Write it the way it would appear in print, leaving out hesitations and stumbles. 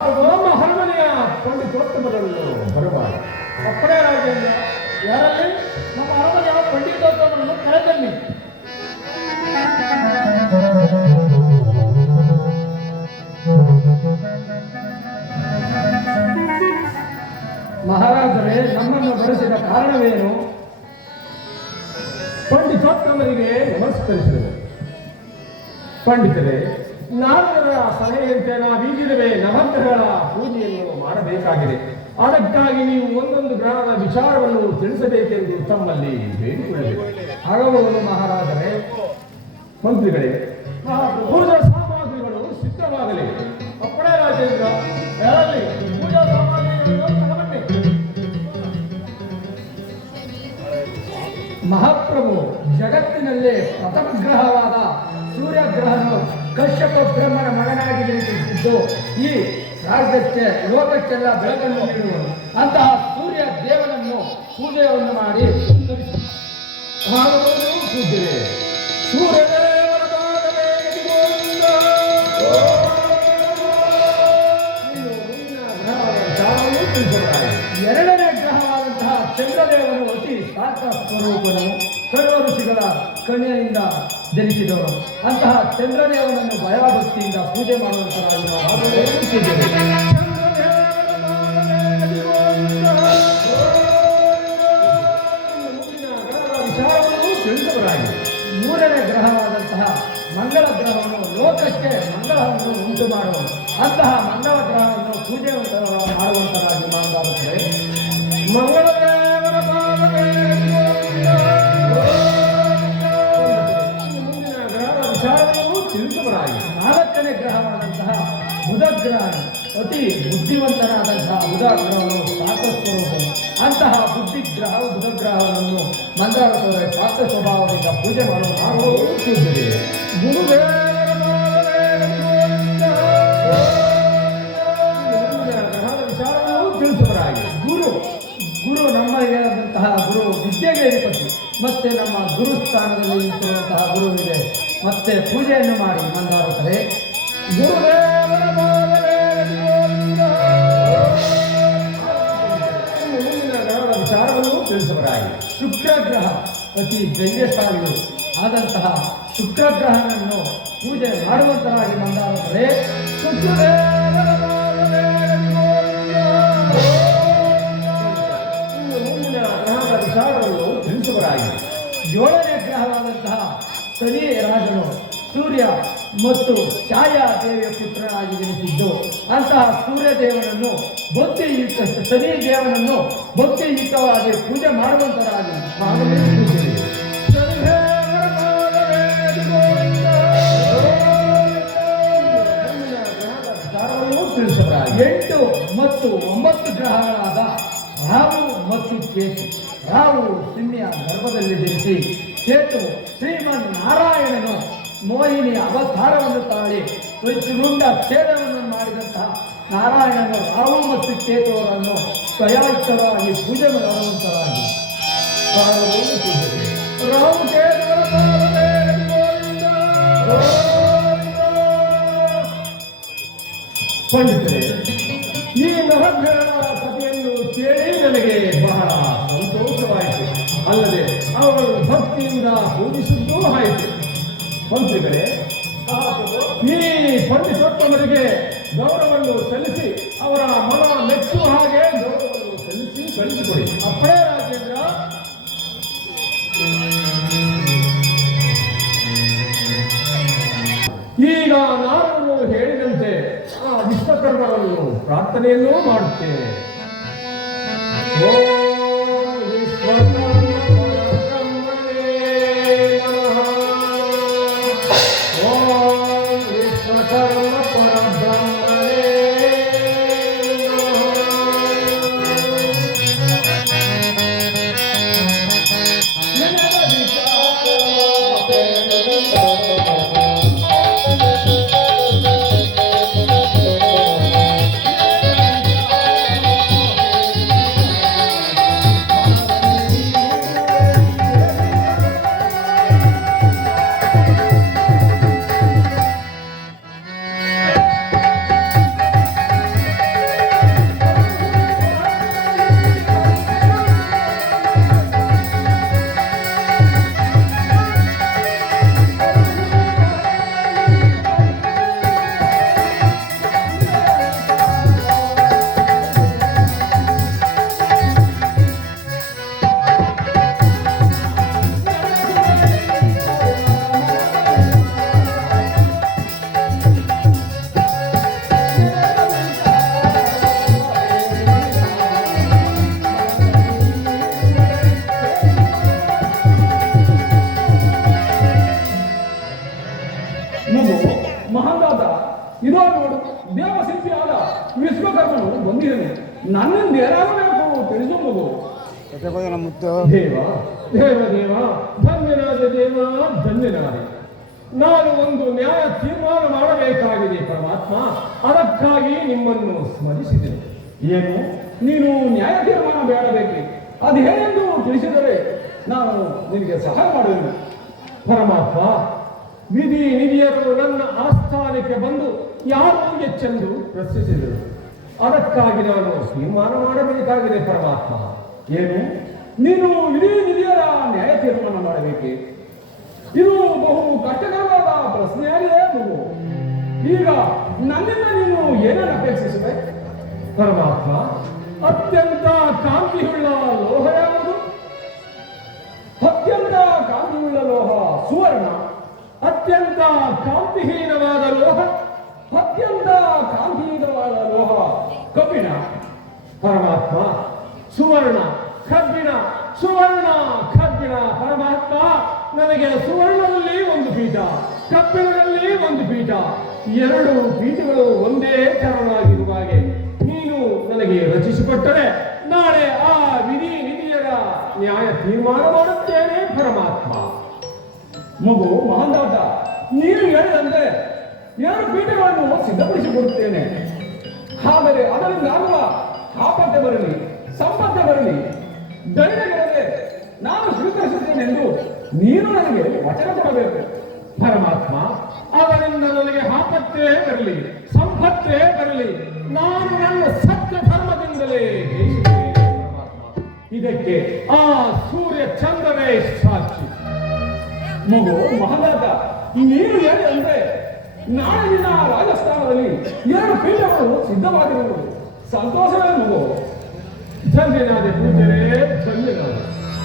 ಅರಮನೆಯ ಪಂಡಿತೋತ್ತಮರನ್ನು ಬರಬಾರದು. ಅಪ್ಪಣೆ ರಾಜೇಂದ್ರ. ಯಾರಲ್ಲಿ? ನಮ್ಮ ಅರಮನೆಯ ಪಂಡಿತೋತ್ತಮರನ್ನು ಕರೆತನ್ನಿ. ಮಹಾರಾಜರೇ, ನಮ್ಮನ್ನು ಬರೆಸಿದ ಕಾರಣವೇನು? ಪಂಡಿತೋತ್ತಮರಿಗೆ ನಮಸ್ಕರಿಸಿದರು. ಪಂಡಿತರೇ, ನಾರದರ ಸಲಹೆಯಂತೆ ನಾವೀಗಿರುವೆ ನವಗ್ರಹಗಳ ಪೂಜೆಯನ್ನು ಮಾಡಬೇಕಾಗಿದೆ. ಅದಕ್ಕಾಗಿ ನೀವು ಒಂದೊಂದು ಗ್ರಹದ ವಿಚಾರವನ್ನು ತಿಳಿಸಬೇಕೆಂದು ತಮ್ಮಲ್ಲಿ ಬೇಡಿಕೊಳ್ಳಬೇಕು. ಆಗಬಹುದು ಮಹಾರಾಜರೇ. ಮಂತ್ರಿಗಳೇ, ಪೂಜಾ ಸಾಮಗ್ರಿಗಳು ಸಿದ್ಧವಾಗಲಿ. ಅಪ್ಪಣೆ ರಾಜೇಂದ್ರ. ಯಾರಲ್ಲಿ? ಪೂಜಾ ಸಾಮಗ್ರಿಗಳನ್ನು ತಗೊಂಡೆ. ಮಹಾಪ್ರಭು, ಜಗತ್ತಿನಲ್ಲೇ ಪ್ರಥಮ ಗ್ರಹವಾದ ಸೂರ್ಯಗ್ರಹನು ಕಶ್ಯಪ ಬ್ರಹ್ಮನ ಮಗನಾಗಿ ಜನಿಸಿದ್ದು ಈ ರಾಜ್ಯಕ್ಕೆ ಲೋಕಕ್ಕೆಲ್ಲ ಬೆಳಕನ್ನು ನೀಡುವನು. ಅಂತಹ ಸೂರ್ಯ ದೇವನನ್ನು ಪೂಜೆಯನ್ನು ಮಾಡಿ ಪೂಜೆ ಸೂರ್ಯದೇವರ ಪಾದವೇ ಗೋವಿಂದ. ಎರಡನೇ ಗ್ರಹವಾದಂತಹ ಚಂದ್ರದೇವನು ಅತಿ ಶಾಂತ ಸ್ವರೂಪನು, ಸರ್ವ ಋಷಿಗಳ ಕನ್ಯೆಯಿಂದ ಜನಿಸಿದವರು. ಅಂತಹ ಚಂದ್ರದೇವನನ್ನು ಭಯಭಕ್ತಿಯಿಂದ ಪೂಜೆ ತಿಳಿಸುವರಾಗಿ. ಮೂರನೇ ಗ್ರಹವಾದಂತಹ ಮಂಗಳ ಗ್ರಹವನ್ನು ಲೋಕಕ್ಕೆ ಮಂಗಳವನ್ನು ಉಂಟು ಮಾಡುವನು. ಅಂತಹ ಮಂಗಳ ಗ್ರಹವನ್ನು ಪೂಜೆ ಮಾಡುವಂತರಾಗಿ ಮಾಡುತ್ತಾರೆ. ಮಂಗಳದೇವರ ಪಾದವೇ ವಿಚಾರವನ್ನು ತಿಳಿಸುವರಾಗಿ. ನಾಲ್ಕನೇ ಗ್ರಹವಾದಂತಹ ಬುಧ ಗ್ರಹ ಅತಿ ಬುದ್ಧಿವಂತನಾದಂತಹ ಬುಧ ಗ್ರಹವನ್ನು ಪಾತ್ರ ಸ್ವರೂಪನು. ಅಂತಹ ಬುಧ ಗ್ರಹವನ್ನು ಮಂಗಳಾರತವರ ಪಾತ್ರ ಸ್ವಭಾವದಿಂದ ಪೂಜೆ ಮಾಡುವ ಗುರುದೇವರ ವಿಚಾರವನ್ನು ತಿಳಿಸುವರಾಗಿ. ಗುರು ನಮ್ಮಲ್ಲಿರುವಂತಹ ಗುರು ವಿದ್ಯೆಗೆ ಅಧಿಪತಿ. ಮತ್ತೆ ನಮ್ಮ ಗುರು ಸ್ಥಾನದಲ್ಲಿ ನಿಂತಿರುವಂತಹ ಗುರುವಿದೆ. ಮತ್ತೆ ಪೂಜೆಯನ್ನು ಮಾಡಿ ಮಂದಾರುತ್ತಾರೆ. ಗುರುದೇವರ ವಿಚಾರವನ್ನು ತಿಳಿಸುವರಾಗಿ. ಶುಕ್ರಗ್ರಹ ಅತಿ ಧೈರ್ಯಶಾಲಿಯು ಆದಂತಹ ಶುಕ್ರಗ್ರಹನನ್ನು ಪೂಜೆ ಮಾಡುವಂತರಾಗಿ ಮಂದಾರುತ್ತಾರೆ. ವಿಚಾರವನ್ನು ತಿಳಿಸುವರಾಗಿ. ಏಳನೇ ಗ್ರಹವಾದಂತಹ ಶನಿ ರಾಜನು ಸೂರ್ಯ ಮತ್ತು ಛಾಯಾದೇವಿಯ ಪುತ್ರನಾಗಿ ಜನಿಸಿದ್ದು. ಅಂತಹ ಸೂರ್ಯದೇವನನ್ನು ಶನಿ ದೇವನನ್ನು ಭಕ್ತಿಯುತವಾಗಿ ಪೂಜೆ ಮಾಡುವಂತರಾಗಿ ತಿಳಿಸುವರಾಗಿ. 8 ಮತ್ತು 9 ಗ್ರಹಗಳಾದ ರಾಹು ಮತ್ತು ಕೇತು. ರಾಹು ಸಿಂಹಿಯ ಗರ್ಭದಲ್ಲಿ ಜನಿಸಿ, ಕೇತು ಶ್ರೀಮನ್ನಾರಾಯಣನು ಮೋಹಿನಿಯ ಅವತಾರವನ್ನು ತಾಳಿ ರುಂಡ ಛೇದವನ್ನು ಮಾಡಿದಂತಹ ನಾರಾಯಣನು ರಾಹು ಮತ್ತು ಕೇತುವರನ್ನು ಸ್ವಯಾಯುಕ್ತವಾಗಿ ಪೂಜೆ ಮಾಡುವಂತರಾಗಿ ರಾಹು ಕೇತುಗಳ ಪಾದವೇ ಗೋವಿಂದ. ಪಂಡಿತರೇ, ಈ ನವಗ್ರಹಗಳ ಕಥೆಯನ್ನು ಕೇಳಿ ನನಗೆ ಬಹಳ ಸಂತೋಷವಾಯಿತು. ಅಲ್ಲದೆ ಅವುಗಳು ಭಕ್ತಿಯಿಂದ ಪೂಜಿಸಿದ್ದೂ ಆಯಿತು. ಮಂತ್ರಿಗಳೇ, ಈ ಪಂಡಿತೋತ್ತಮರಿಗೆ ಗೌರವವನ್ನು ಸಲ್ಲಿಸಿ ಅವರ ಮನ ಮೆಚ್ಚುವ ಹಾಗೆ ಗೌರವವನ್ನು ಸಲ್ಲಿಸಿ ಕಳಿಸಿಕೊಡಿ. ಅಪ್ಪಣೆ ರಾಜೇಂದ್ರ. ಈಗ ನಾನು ಹೇಳಿದಂತೆ ಆ ವಿಶ್ವಕರ್ಮರನ್ನು ಪ್ರಾರ್ಥನೆಯನ್ನೂ ಮಾಡುತ್ತೇನೆ. ಓಂ ವಿಶ್ವಕರ್ಮ ಪರಬ್ರಹ್ಮಣೇ ನಮಃ. ಓಂ ವಿಶ್ವಕರ್ಮ ಪರಬ್ರಹ್ಮಣೇ ನಮಃ. ಬಂದಿದ್ದೇನೆ. ನನ್ನಿಂದ ಏನಾಗಬೇಕು ತಿಳಿಸುವುದು. ದೇವ ದೇವ ದೇವ ಧನ್ಯನಾದ ದೇವ ಧನ್ಯನಾದೆ. ನಾನು ಒಂದು ನ್ಯಾಯ ತೀರ್ಮಾನ ಮಾಡಬೇಕಾಗಿದೆ ಪರಮಾತ್ಮ. ಅದಕ್ಕಾಗಿ ನಿಮ್ಮನ್ನು ಸ್ಮರಿಸಿದೆನು. ಏನು ನೀನು ನ್ಯಾಯ ತೀರ್ಮಾನ ಮಾಡಬೇಕು, ಅದು ಹೇಗೆಂದು ತಿಳಿಸಿದರೆ ನಾನು ನಿನಗೆ ಸಹಾಯ ಮಾಡುವೆನು. ಪರಮಾತ್ಮ, ವಿಧಿ ನಿಧಿಯರು ನನ್ನ ಆಸ್ಥಾನಕ್ಕೆ ಬಂದು ಯಾರು ಹೆಚ್ಚೆಂದು ಪ್ರಶ್ನಿಸಿದರು. ಅದಕ್ಕಾಗಿ ನಾನು ತೀರ್ಮಾನ ಮಾಡಬೇಕಾಗಿದೆ ಪರಮಾತ್ಮ. ಏನು ನೀನು ವಿಧಿ ನಿಧಿಯರ ನ್ಯಾಯ ತೀರ್ಮಾನ ಮಾಡಬೇಕೆ? ಇದು ಬಹು ಕಷ್ಟಕರವಾದ ಪ್ರಶ್ನೆಯಾಗಿದೆ ಮಗು. ಈಗ ನನ್ನಿಂದ ನೀನು ಏನನ್ನು ಅಪೇಕ್ಷಿಸಿದೆ ಪರಮಾತ್ಮ? ಅತ್ಯಂತ ಕಾಂತಿಯುಳ್ಳ ಲೋಹ ಯಾವುದು? ಅತ್ಯಂತ ಕಾಂತಿಯುಳ್ಳ ಲೋಹ ಸುವರ್ಣ. ಅತ್ಯಂತ ಕಾಂತಿಹೀನವಾದ ಲೋಹ, ಅತ್ಯಂತ ಕಾಂತಿಹೀನವಾದ ಲೋಹ ಕಬ್ಬಿಣ. ಪರಮಾತ್ಮ, ಸುವರ್ಣ ಕಬ್ಬಿಣ, ಸುವರ್ಣ ಕಬ್ಬಿಣ. ಪರಮಾತ್ಮ, ನನಗೆ ಸುವರ್ಣದಲ್ಲಿ ಒಂದು ಪೀಠ, ಕಬ್ಬಿಣದಲ್ಲಿ ಒಂದು ಪೀಠ, ಎರಡು ಪೀಠಗಳು ಒಂದೇ ಚರಣವಾಗಿರುವ ಹಾಗೆ ನೀನು ನನಗೆ ರಚಿಸಿಕೊಟ್ಟರೆ ನಾಳೆ ಆ ವಿಧಿ ನಿಧಿಯರ ನ್ಯಾಯ ತೀರ್ಮಾನ ಮಾಡುತ್ತೇನೆ ಪರಮಾತ್ಮ. ಮಗು ಮಹಾಂದಾಟ, ನೀನು ಹೇಳಿದಂತೆ ಎರಡು ಪೀಠಗಳನ್ನು ಸಿದ್ಧಪಡಿಸಿಕೊಡುತ್ತೇನೆ. ಆದರೆ ಅದರಿಂದ ಆಗುವ ಆಪತ್ತೆ ಬರಲಿ, ಸಂಪತ್ತೆ ಬರಲಿ, ಧೈರ್ಯವಿರದೆ ನಾನು ಸ್ವೀಕರಿಸುತ್ತೇನೆಂದು ನೀನು ನನಗೆ ವಚನ ಕೊಡಬೇಕು ಪರಮಾತ್ಮ. ಅದರಿಂದ ನನಗೆ ಆಪತ್ತೇ ಬರಲಿ, ಸಂಪತ್ತೇ ಬರಲಿ, ನಾನು ನನ್ನ ಸತ್ಯ ಧರ್ಮದಿಂದಲೇ ಜಯಿಸುತ್ತೇನೆ ಪರಮಾತ್ಮ. ಇದಕ್ಕೆ ಆ ಸೂರ್ಯ ಚಂದ್ರವೇ ಸಾಕ್ಷಿ. ಮಗು ಮಹಾದಾತ, ನೀನು ಹೇಳಿ ಅಂದ್ರೆ ನಾಳೆ ದಿನ ರಾಜಸ್ಥಾನದಲ್ಲಿ ಎರಡು ಪೀಠಗಳು ಸಿದ್ಧವಾಗಿರುವುದು. ಸಂತೋಷವೇ ಮಗು. ಧನ್ಯನಾದೆ ಪೂಜರೇ, ಧನ್ಯನಾದೆ.